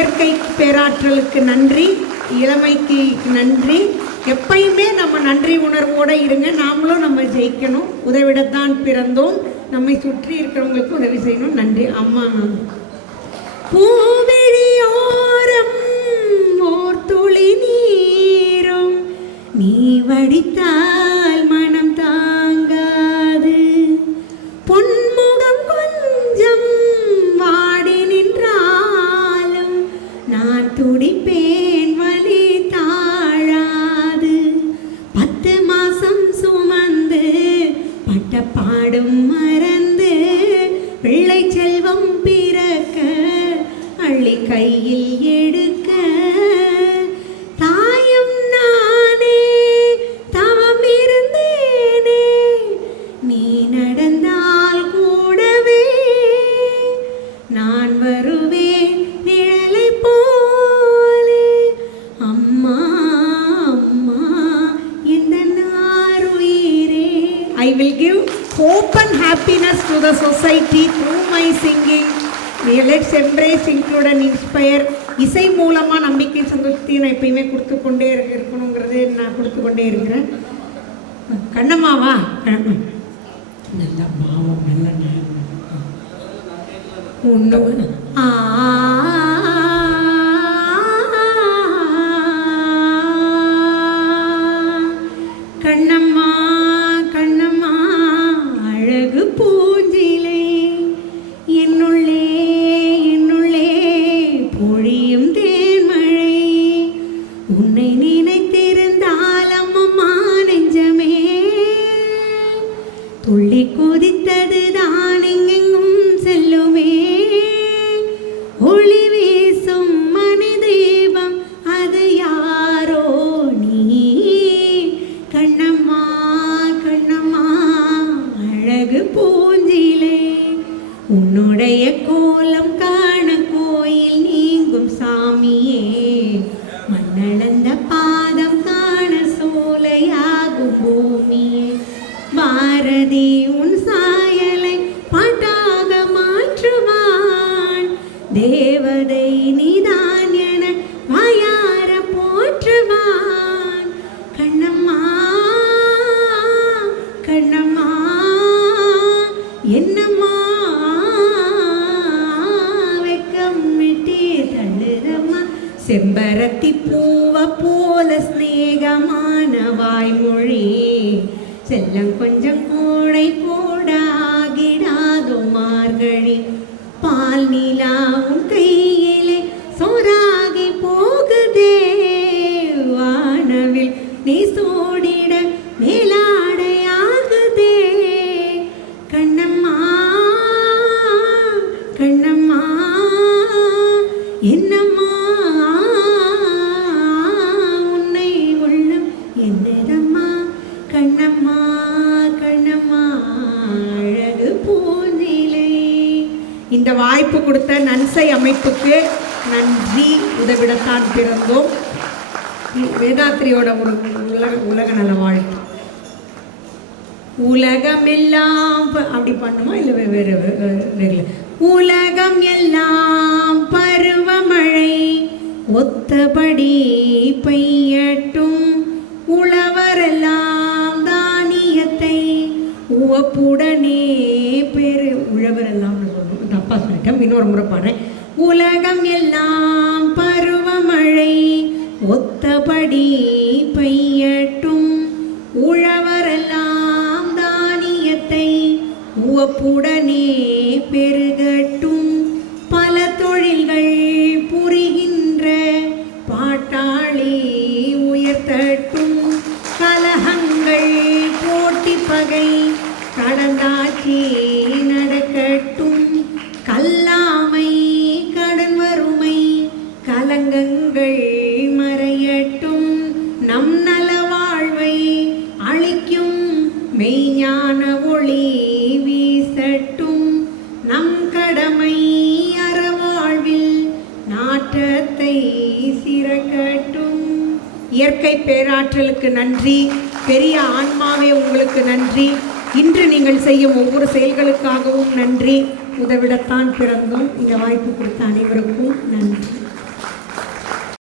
இயற்கை பேராற்றலுக்கு நன்றி, இளமைக்கு நன்றி. எப்பயுமே நம்ம நன்றி உணர்வோடு இருங்க. நாமளும் நம்ம ஜெயிக்கணும். உதவிடத்தான் பிறந்தோம். நம்மை சுற்றி இருக்கிறவங்களுக்கு உதவி செய்யணும். நன்றி அம்மா. பூவிழியோரம் ஓர் துளி நீரும் நீ வடித்தால் மனம் தாங்காது. பொன்முகம் கொஞ்சம் வாடி நின்றாலும் நான் துடிப்பேன், வலி தாழாது. 10 மாசம் சுமந்து பட்ட பாடும் மறந்து பிள்ளை செல்வம் பிறக்க அள்ளி கையில் எடுக்க தாயும் நானே தவம் இருந்தேனே. நீ நடந்தால் கூடவே நான் வருவேன் நிழலை போலே. அம்மா அம்மா எந்த நாருயிரே. I will give hope and happiness to the society through my singing. Let's embrace, include and inspire. இசை மூலமாக நம்பிக்கை சந்தோஷத்தையும் நான் எப்பயுமே கொடுத்து கொண்டே இருக்கணுங்கிறது நான் கொடுத்து கொண்டே இருக்கிறேன். கண்ணம்மாவா? நல்ல பாவம், நல்ல ஒன்று. கண்ணம்மா கண்ணம்மா அழகு பூஞ்சிலை என்னுள்ளே என்னுள்ளே பொழியும் தேன்மழை. உன்னை நினைத்திருந்தால் அம்மம்மா நெஞ்சமே துள்ளி கொதித்தது தான் எங்கெங்கும் செல்லுமே. ஒளி வீசும் மணி தீபம் அது யாரோ நீ. கண்ணம்மா கண்ணம்மா அழகு பூஞ்சிலை உன்னுடைய கோலம் காண கோயில் நீங்கும் சாமியே. மண்ணளந்த பாதம் காண சோலையாகும் பூமியே. பாரதி உன் சாயலை பாட்டாக மாற்றுவான். தேவதை நீதான் என வாயார போற்றுவான். கண்ணம்மா கண்ணம்மா என்னம்மா வெக்கம் விட்டே தள்ளுதம்மா. செம்பரத்தி பூவ போல ஸ்நேகமான வாய்மொழி. செல்லம் கொஞ்சம் கூடை கூடாகிடாதோ மார்கழி. பால் நிலாவும் கையிலே சோறாகி போகுதே. வானவில் நீ சோடிட மேலாடையாகுதே. கண்ணம்மா கண்ணம்மா என்னம்மா உன்னை உள்ளம் என்னதம்மா. கண்ணம்மா கண்ணம்மா அழகு பூஞ்சிலை. இந்த வாய்ப்பு கொடுத்த நன்சை அமைப்புக்கு நன்றி. உதவிடத்தான் பிறந்தோம். வேதாத்திரியோட ஒரு உலக நல வாழ்த்து. உலகம் எல்லாம் அப்படி பண்ணுமா இல்லை வேறு? உலகம் எல்லாம் பருவமழை ஒத்தபடி பெய்யட்டும். உழவரெல்லாம் தானியத்தை உவப்புடனே பெரு. உழவரெல்லாம் தப்பா சொல்லிட்டேன், இன்னொரு முறை பாடுறேன். உலகம் எல்லாம் பருவமழை ஒத்தபடி பெய்யட்டும். உழவரெல்லாம் தானியத்தை உவப்புடனே பெருகட்டும். பல தொழில்கள் புரிகின்ற பாட்டாளி உயர்த்தட்டும். கலகங்கள் போட்டி பகை கடந்தாட்சி நடக்கட்டும். கல்லாமை கடன் வறுமை கலங்கங்கள் மறையட்டும். நம் நல வாழ்வை அளிக்கும் மெய்ஞான ஒளி வீசட்டும். நம் கடமை அறவாழ்வில் நாட்டத்தை சிறக்கட்டும். இயற்கை பேராற்றலுக்கு நன்றி. பெரிய ஆன்மாவே உங்களுக்கு நன்றி. இன்று நீங்கள் செய்யும் ஒவ்வொரு செயல்களுக்காகவும் நன்றி. உதவிடத்தான் பிறந்தோம். இந்த வாய்ப்பு கொடுத்த அனைவருக்கும் நன்றி.